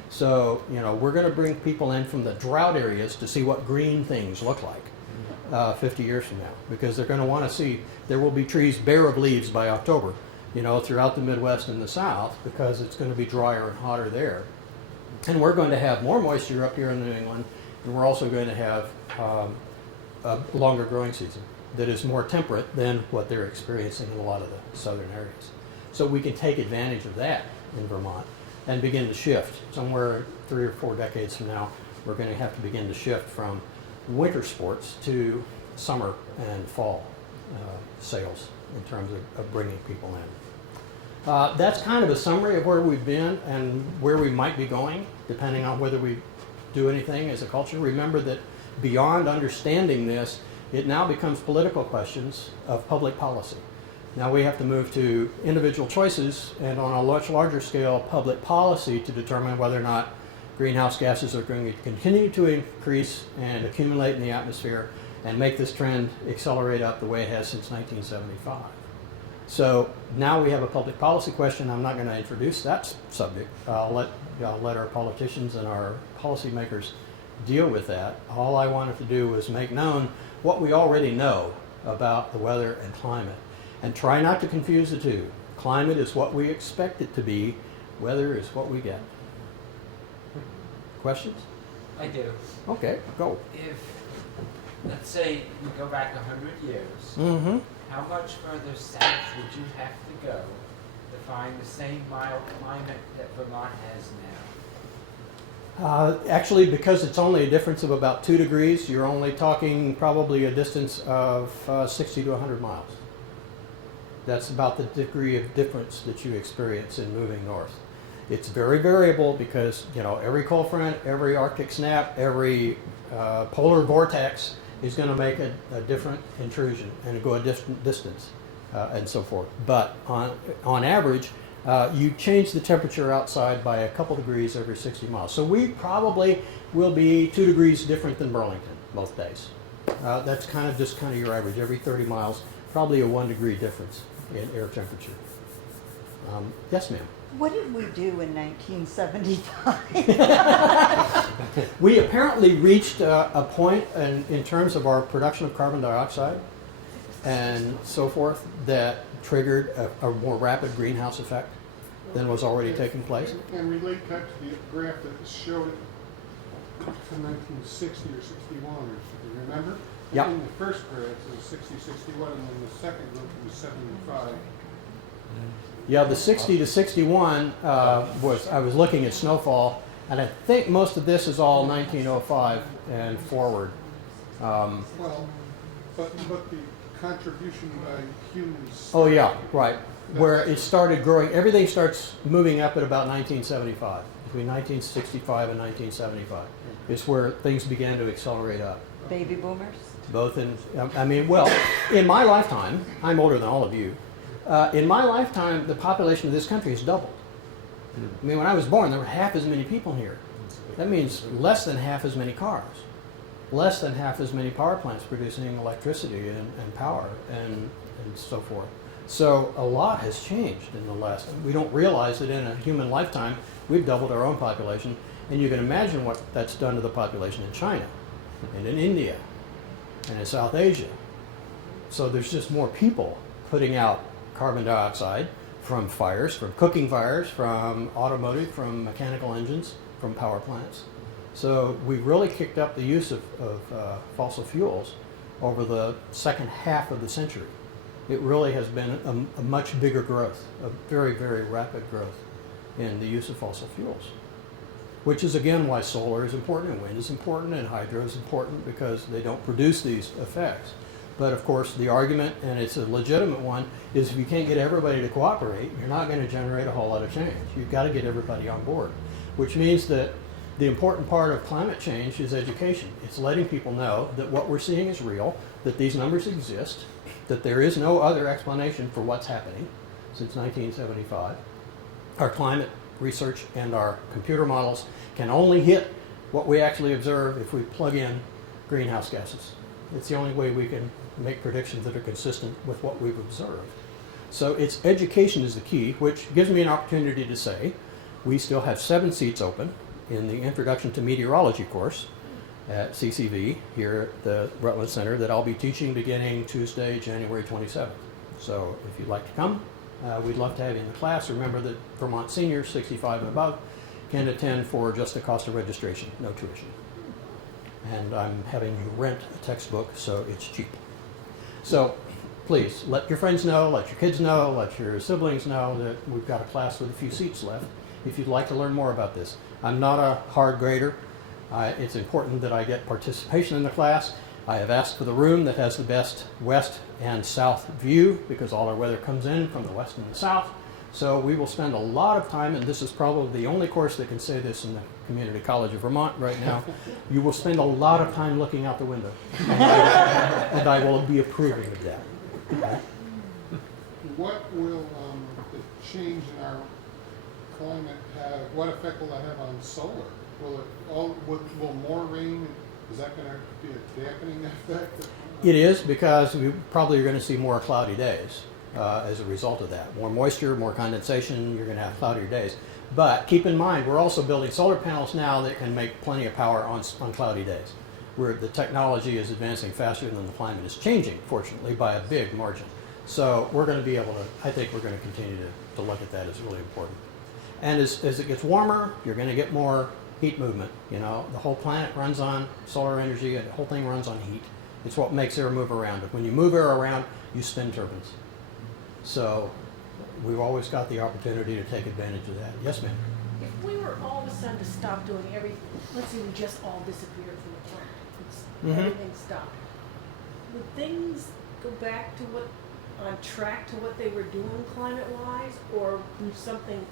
So, we're going to bring people in from the drought areas to see what green things look like 50 years from now, because they're going to want to see there will be trees bare of leaves by October, throughout the Midwest and the South, because it's going to be drier and hotter there. And we're going to have more moisture up here in New England, and we're also going to have a longer growing season that is more temperate than what they're experiencing in a lot of the southern areas. So we can take advantage of that in Vermont and begin to shift. Somewhere 3 or 4 decades from now, we're going to have to begin to shift from winter sports to summer and fall sales in terms of bringing people in. That's kind of a summary of where we've been and where we might be going, depending on whether we do anything as a culture. Remember that beyond understanding this, it now becomes political questions of public policy. Now we have to move to individual choices and on a much larger scale, public policy to determine whether or not greenhouse gases are going to continue to increase and accumulate in the atmosphere and make this trend accelerate up the way it has since 1975. So now we have a public policy question. I'm not going to introduce that subject. I'll let our politicians and our policymakers deal with that. All I wanted to do was make known what we already know about the weather and climate, and try not to confuse the two. Climate is what we expect it to be. Weather is what we get. Questions? I do. Okay, go. If, let's say, we go back 100 years, Mm-hmm. how much further south would you have to go to find the same mild climate that Vermont has now? Actually, because it's only a difference of about 2 degrees, you're only talking probably a distance of 60 to 100 miles. That's about the degree of difference that you experience in moving north. It's very variable because, every cold front, every Arctic snap, every polar vortex is going to make a different intrusion and go a different distance and so forth. But on average, you change the temperature outside by a couple degrees every 60 miles. So we probably will be 2 degrees different than Burlington most days. That's kind of your average. Every 30 miles, probably a 1 degree difference in air temperature. Yes, ma'am. What did we do in 1975? We apparently reached a point in terms of our production of carbon dioxide and so forth that triggered a more rapid greenhouse effect than was already taking place. And relate that to the graph that showed it from 1960 or 61, or you remember? Yeah. In the first graph it was 60, 61, and then the second group was 75. Yeah, the 60 to 61 I was looking at snowfall, and I think most of this is all 1905 and forward. Well, but the contribution by humans. Oh yeah, right. Where it started growing, everything starts moving up at about 1975, between 1965 and 1975. It's where things began to accelerate up. Baby boomers? Both in my lifetime, I'm older than all of you. In my lifetime, the population of this country has doubled. I mean, when I was born, there were half as many people here. That means less than half as many cars, less than half as many power plants producing electricity and power and so forth. So a lot has changed in the last. We don't realize that in a human lifetime, we've doubled our own population, and you can imagine what that's done to the population in China, and in India, and in South Asia. So there's just more people putting out carbon dioxide from fires, from cooking fires, from automotive, from mechanical engines, from power plants. So we've really kicked up the use of fossil fuels over the second half of the century. It really has been a much bigger growth, a very, very rapid growth in the use of fossil fuels, which is again why solar is important and wind is important and hydro is important, because they don't produce these effects. But of course, the argument, and it's a legitimate one, is if you can't get everybody to cooperate, you're not going to generate a whole lot of change. You've got to get everybody on board, which means that the important part of climate change is education. It's letting people know that what we're seeing is real, that these numbers exist, that there is no other explanation for what's happening since 1975. Our climate research and our computer models can only hit what we actually observe if we plug in greenhouse gases. It's the only way we can make predictions that are consistent with what we've observed. So it's education is the key, which gives me an opportunity to say we still have 7 seats open in the Introduction to Meteorology course at CCV here at the Rutland Center that I'll be teaching beginning Tuesday, January 27th. So if you'd like to come, we'd love to have you in the class. Remember that Vermont seniors 65 and above can attend for just the cost of registration, no tuition. And I'm having you rent a textbook, so it's cheap. So please, let your friends know, let your kids know, let your siblings know that we've got a class with a few seats left if you'd like to learn more about this. I'm not a hard grader. It's important that I get participation in the class. I have asked for the room that has the best west and south view because all our weather comes in from the west and the south. So we will spend a lot of time, and this is probably the only course that can say this in the Community College of Vermont right now. You will spend a lot of time looking out the window, and I will be approving of that. Okay? What will the change in our climate have? What effect will that have on solar? Will more rain? Is that going to be a dampening effect? It is, because we probably are going to see more cloudy days as a result of that. More moisture, more condensation, you're going to have cloudier days. But keep in mind, we're also building solar panels now that can make plenty of power on cloudy days, where the technology is advancing faster than the climate is changing, fortunately, by a big margin. So we're going to be able to, I think we're going to continue to look at that as really important. And as it gets warmer, you're going to get more heat movement. You know, the whole planet runs on solar energy, and the whole thing runs on heat. It's what makes air move around. When you move air around, you spin turbines. So we've always got the opportunity to take advantage of that. Yes, ma'am? If we were all of a sudden to stop doing everything, let's say we just all disappeared from the planet, everything stopped, would things go back to on track to what they were doing climate-wise, or would something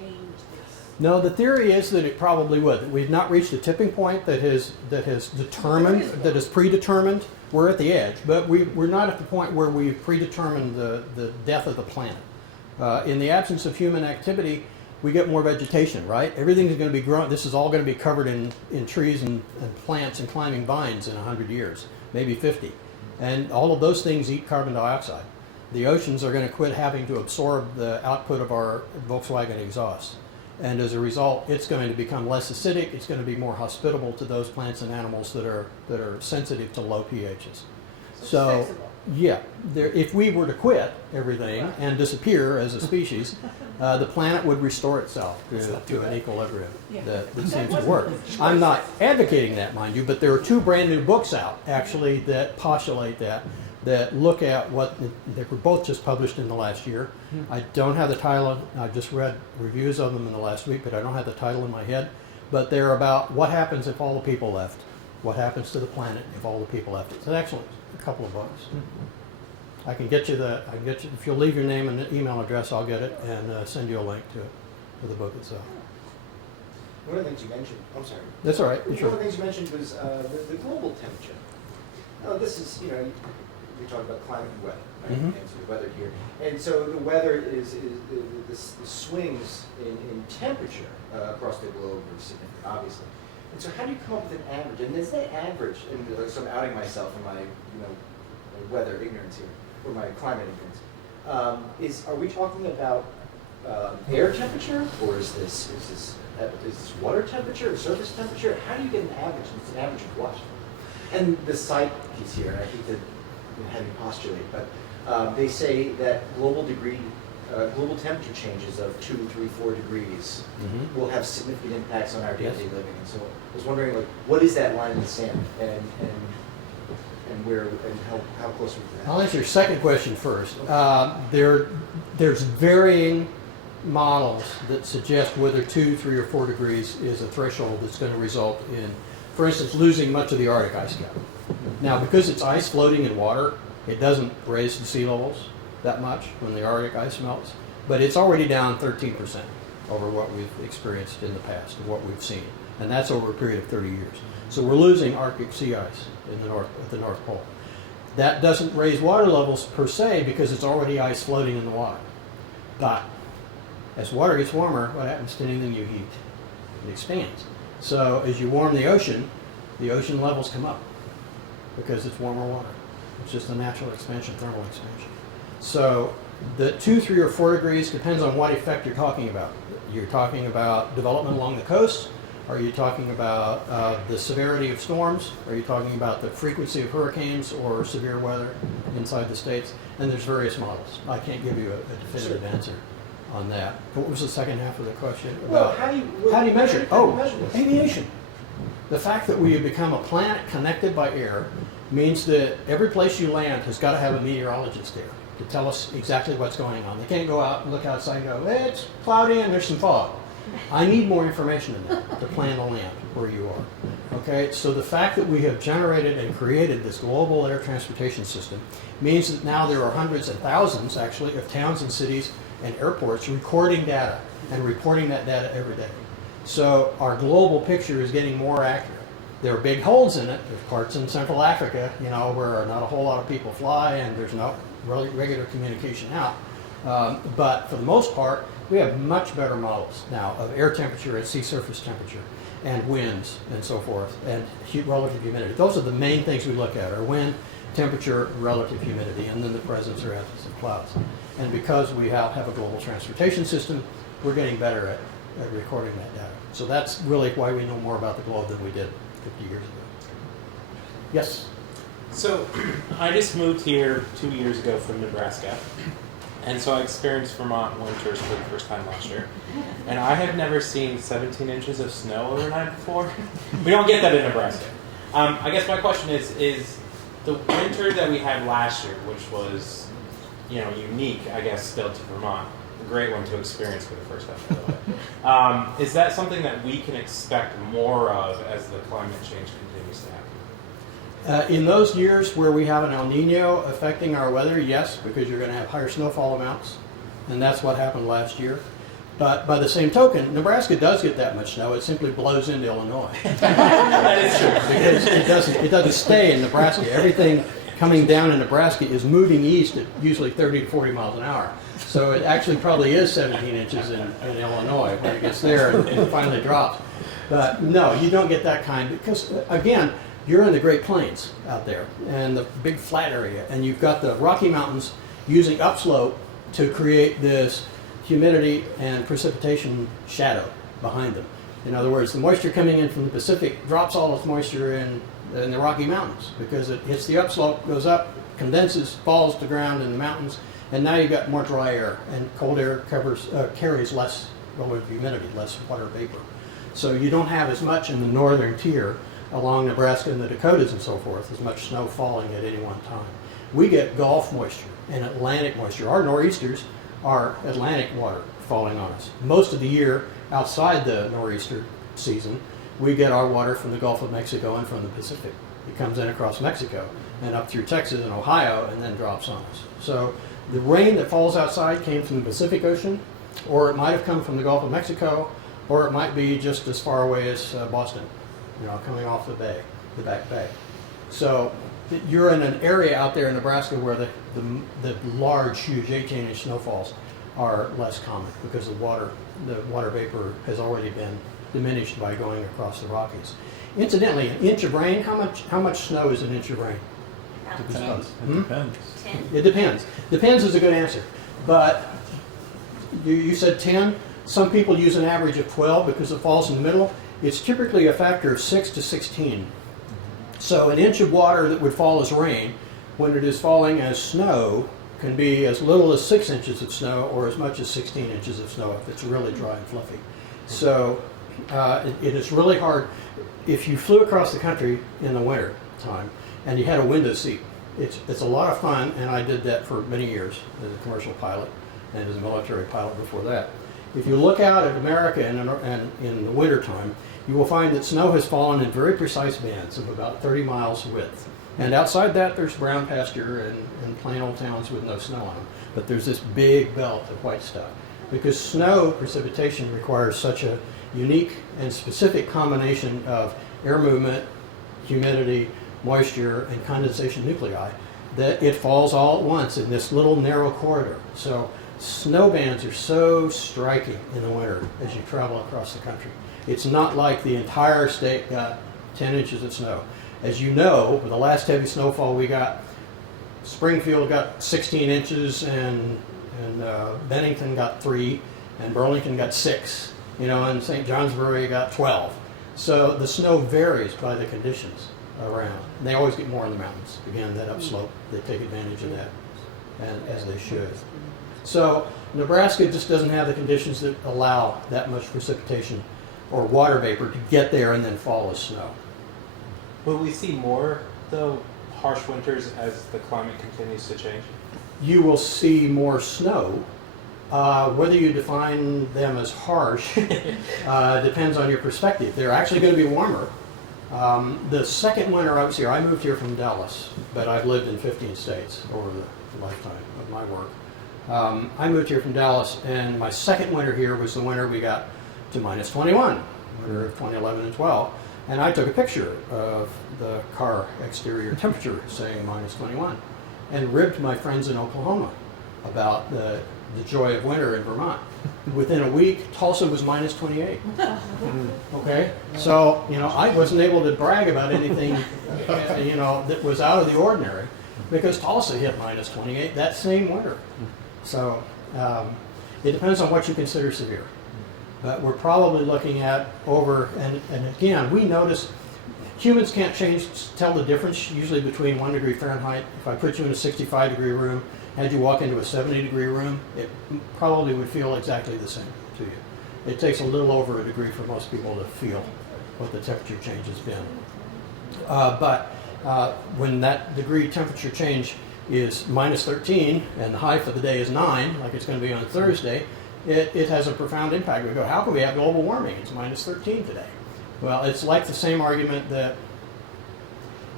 change this? No, the theory is that it probably would. We've not reached a tipping point that has determined, that is predetermined. We're at the edge, but we're not at the point where we've predetermined the death of the planet. In the absence of human activity, we get more vegetation, right? Everything is going to be growing. This is all going to be covered in trees and plants and climbing vines in 100 years, maybe 50. And all of those things eat carbon dioxide. The oceans are going to quit having to absorb the output of our Volkswagen exhaust. And as a result, it's going to become less acidic. It's going to be more hospitable to those plants and animals that are sensitive to low pHs. So yeah, if we were to quit everything and disappear as a species, the planet would restore itself to an equilibrium that seems to work. I'm not advocating that, mind you, but there are 2 brand new books out, actually, that postulate that look at they were both just published in the last year. I don't have the title. I just read reviews of them in the last week, but I don't have the title in my head. But they're about what happens if all the people left. What happens to the planet if all the people left? It's an excellent couple of books. I can get you if you'll leave your name and email address, I'll get it and send you a link to the book itself. One of the things you mentioned, I'm sorry. That's all right. One of the things you mentioned was the global temperature. Now, this is, we talk about climate and weather, right? And so the weather here. And so the weather is the swings in temperature across the globe are significant, obviously. And so how do you come up with an average? And is that average, and so I'm outing myself in my, weather ignorance here, or my climate ignorance. Are we talking about air temperature, or is this water temperature or surface temperature? How do you get an average? It's an average of what? And the site piece here, and I hate to have you postulate, but they say that global temperature changes of 2, 3, 4 degrees will have significant impacts on our day-to-day living. And so I was wondering, what is that line in the sand, and where and how close are we to that? I'll answer your second question first. There's varying models that suggest whether 2, 3, or 4 degrees is a threshold that's going to result in, for instance, losing much of the Arctic ice cap. Now, because it's ice floating in water, it doesn't raise the sea levels that much when the Arctic ice melts, but it's already down 13% over what we've experienced in the past and what we've seen. and that's over a period of 30 years. So we're losing Arctic sea ice in the north, at the North Pole. That doesn't raise water levels per se because it's already ice floating in the water. But as water gets warmer, what happens to anything you heat? It expands. So as you warm the ocean levels come up because it's warmer water. It's just a natural expansion, thermal expansion. So the 2, 3, or 4 degrees depends on what effect you're talking about. You're talking about development along the coast. Are you talking about the severity of storms? Are you talking about the frequency of hurricanes or severe weather inside the states? And there's various models. I can't give you a definitive answer on that. What was the second half of the question? Well, About how do you measure it? Oh, measure this? aviation. The fact that we have become a planet connected by air means that every place you land has got to have a meteorologist there to tell us exactly what's going on. They can't go out and look outside and go, hey, it's cloudy and there's some fog. I need more information than that to plan the land where you are. Okay, so the fact that we have generated and created this global air transportation system means that now there are hundreds and thousands, actually, of towns and cities and airports recording data and reporting that data every day. So our global picture is getting more accurate. There are big holes in it. There's parts in Central Africa, you know, where not a whole lot of people fly and there's no really regular communication out. But for the most part, we have much better models now of air temperature and sea surface temperature and winds and so forth and relative humidity. Those are the main things we look at, are wind, temperature, relative humidity, and then the presence or absence of clouds. And because we have a global transportation system, we're getting better at recording that data. So that's really why we know more about the globe than we did 50 years ago. Yes? So I just moved here 2 years ago from Nebraska. And so I experienced Vermont winters for the first time last year. And I have never seen 17 inches of snow overnight before. We don't get that in Nebraska. I guess my question is the winter that we had last year, which was, you know, unique, I guess, still to Vermont, a great one to experience for the first time, by the way. Is that something that we can expect more of as the climate change continues to happen? In those years where we have an El Nino affecting our weather, yes, because you're going to have higher snowfall amounts, and that's what happened last year. But by the same token, Nebraska does get that much snow. It simply blows into Illinois. That is true. Because it doesn't stay in Nebraska. Everything coming down in Nebraska is moving east at usually 30 to 40 miles an hour. So it actually probably is 17 inches in Illinois when it gets there and finally drops. But no, you don't get that kind because, again, you're in the Great Plains out there and the big flat area, and you've got the Rocky Mountains using upslope to create this humidity and precipitation shadow behind them. In other words, the moisture coming in from the Pacific drops all its moisture in the Rocky Mountains because it hits the upslope, goes up, condenses, falls to the ground in the mountains, and now you've got more dry air, and cold air carries less relative humidity, less water vapor. So you don't have as much in the northern tier along Nebraska and the Dakotas and so forth, as much snow falling at any one time. We get Gulf moisture and Atlantic moisture. Our nor'easters are Atlantic water falling on us. Most of the year outside the nor'easter season, we get our water from the Gulf of Mexico and from the Pacific. It comes in across Mexico and up through Texas and Ohio and then drops on us. So the rain that falls outside came from the Pacific Ocean, or it might have come from the Gulf of Mexico, or it might be just as far away as Boston, you know, coming off the bay, the back bay. So you're in an area out there in Nebraska where the large, huge 18-inch snowfalls are less common because the water vapor has already been diminished by going across the Rockies. Incidentally, an inch of rain, how much snow is an inch of rain? It depends. It depends. 10. It depends. Depends is a good answer. But you said 10. Some people use an average of 12 because it falls in the middle. It's typically a factor of 6 to 16. So an inch of water that would fall as rain, when it is falling as snow, can be as little as 6 inches of snow or as much as 16 inches of snow if it's really dry and fluffy. So it is really hard. If you flew across the country in the winter time and you had a window seat, it's a lot of fun, and I did that for many years as a commercial pilot and as a military pilot before that. If you look out at America and in the wintertime, you will find that snow has fallen in very precise bands of about 30 miles width. And outside that, there's brown pasture and plain old towns with no snow on them. But there's this big belt of white stuff. Because snow precipitation requires such a unique and specific combination of air movement, humidity, moisture, and condensation nuclei that it falls all at once in this little narrow corridor. So snow bands are so striking in the winter as you travel across the country. It's not like the entire state got 10 inches of snow. As you know, with the last heavy snowfall we got, Springfield got 16 inches and Bennington got 3 and Burlington got 6, and St. Johnsbury got 12. So the snow varies by the conditions around. And they always get more in the mountains. Again, that upslope, they take advantage of that, and as they should. So Nebraska just doesn't have the conditions that allow that much precipitation or water vapor to get there and then fall as snow. Will we see more, though, harsh winters as the climate continues to change? You will see more snow. Whether you define them as harsh depends on your perspective. They're actually going to be warmer. The second winter I was here, I moved here from Dallas, but I've lived in 15 states over the lifetime of my work. I moved here from Dallas, and my second winter here was the winter we got to minus 21, winter of 2011 and 12. And I took a picture of the car exterior temperature saying minus 21 and ribbed my friends in Oklahoma about the joy of winter in Vermont. Within a week, Tulsa was minus 28. Okay? So, I wasn't able to brag about anything, that was out of the ordinary because Tulsa hit minus 28 that same winter. So, it depends on what you consider severe. But we're probably looking at and again, we notice humans can't tell the difference usually between 1 degree Fahrenheit. If I put you in a 65-degree room, had you walk into a 70-degree room, it probably would feel exactly the same to you. It takes a little over a degree for most people to feel what the temperature change has been. But when that degree temperature change is minus 13 and the high for the day is 9, like it's going to be on Thursday, it has a profound impact. We go, how can we have global warming? It's minus 13 today. Well, it's like the same argument that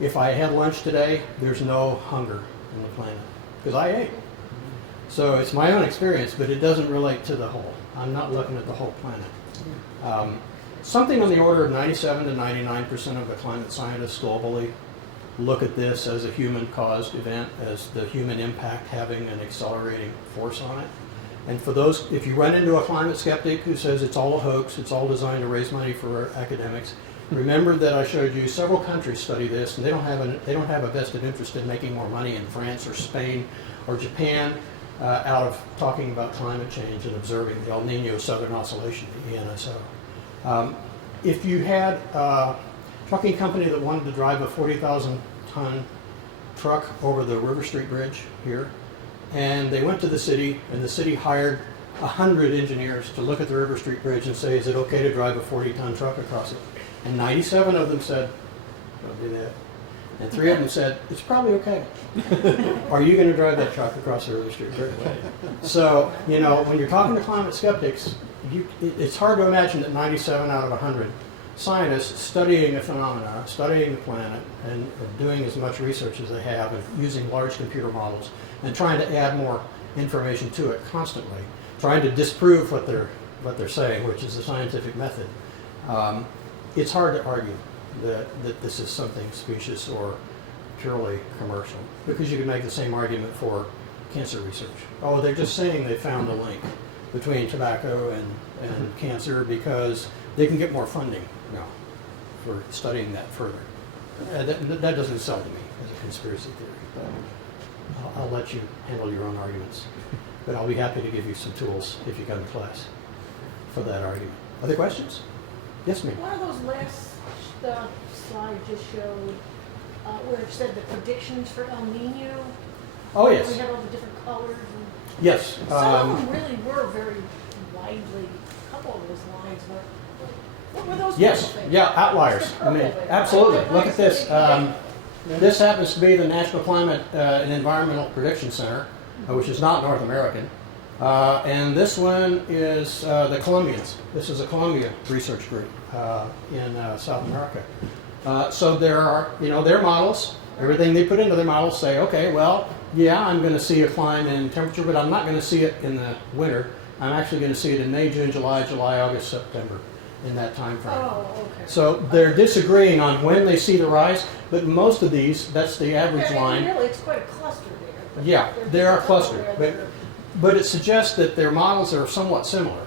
if I had lunch today, there's no hunger on the planet, because I ate. So it's my own experience, but it doesn't relate to the whole. I'm not looking at the whole planet. Something on the order of 97 to 99% of the climate scientists globally look at this as a human-caused event, as the human impact having an accelerating force on it. And for those, if you run into a climate skeptic who says it's all a hoax, it's all designed to raise money for academics, remember that I showed you several countries study this, and they don't have a vested interest in making more money in France or Spain or Japan out of talking about climate change and observing the El Nino Southern Oscillation, the ENSO. If you had a trucking company that wanted to drive a 40,000-ton truck over the River Street Bridge here, and they went to the city, and the city hired 100 engineers to look at the River Street Bridge and say, is it okay to drive a 40-ton truck across it? And 97 of them said, don't do that. And 3 of them said, it's probably okay. Are you going to drive that truck across the River Street Bridge? So, when you're talking to climate skeptics, it's hard to imagine that 97 out of 100 scientists studying a phenomena, studying the planet, and doing as much research as they have, and using large computer models, and trying to add more information to it constantly, trying to disprove what they're saying, which is the scientific method. It's hard to argue that this is something specious or purely commercial, because you can make the same argument for cancer research. Oh, they're just saying they found a link between tobacco and cancer because they can get more funding now for studying that further. That doesn't sell to me as a conspiracy theory. But I'll let you handle your own arguments. But I'll be happy to give you some tools if you come to class for that argument. Other questions? Yes, ma'am. One of those last slides just showed where it said the predictions for El Nino. Oh, yes. We had all the different colors. And yes. Some of them really were very widely, a couple of those lines were. What were those? Yes, yeah, outliers. I mean, absolutely. Look at this. This happens to be the National Climate and Environmental Prediction Center, which is not North American. And this one is the Colombians. This is a Columbia research group in South America. So there are, their models, everything they put into their models say, okay, well, yeah, I'm going to see a climb in temperature, but I'm not going to see it in the winter. I'm actually going to see it in May, June, July, August, September. in that time frame. Oh, okay. So they're disagreeing on when they see the rise, but most of these, that's the average Yeah, line. really, it's quite a cluster there. But Yeah, they're they are just clustered, everywhere. but it suggests that their models are somewhat similar.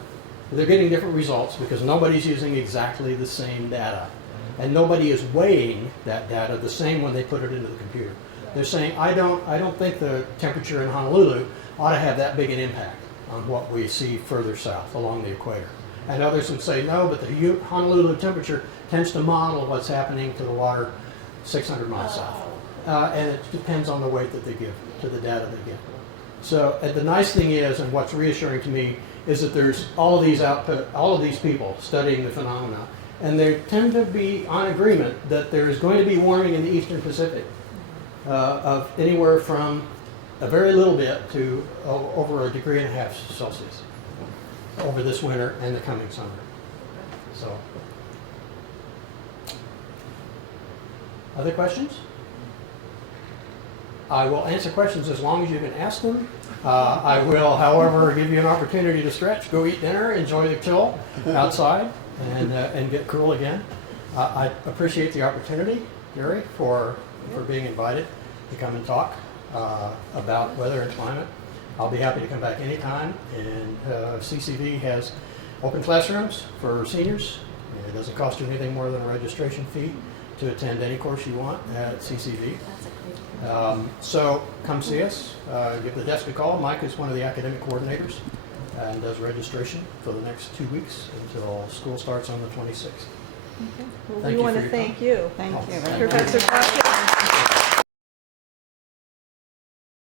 They're getting different results because nobody's using exactly the same data. And nobody is weighing that data the same when they put it into the computer. They're saying, I don't think the temperature in Honolulu ought to have that big an impact on what we see further south along the equator. And others would say, no, but the Honolulu temperature tends to model what's happening to the water 600 miles south. And it depends on the weight that they give to the data they get. So the nice thing is, and what's reassuring to me, is that there's all of these people studying the phenomena, and they tend to be on agreement that there is going to be warming in the Eastern Pacific of anywhere from a very little bit to over 1.5 degrees Celsius over this winter and the coming summer. So, other questions? I will answer questions as long as you can ask them. I will, however, give you an opportunity to stretch, go eat dinner, enjoy the chill outside, and get cool again. I appreciate the opportunity, Gary, for being invited to come and talk about weather and climate. I'll be happy to come back anytime. And CCV has open classrooms for seniors. It doesn't cost you anything more than a registration fee to attend any course you want at CCV. So come see us. Give the desk a call. Mike is one of the academic coordinators and does registration for the next 2 weeks until school starts on the 26th. Okay. Well, Thank we you want for to your thank time. you. Thank you. Professor Foster.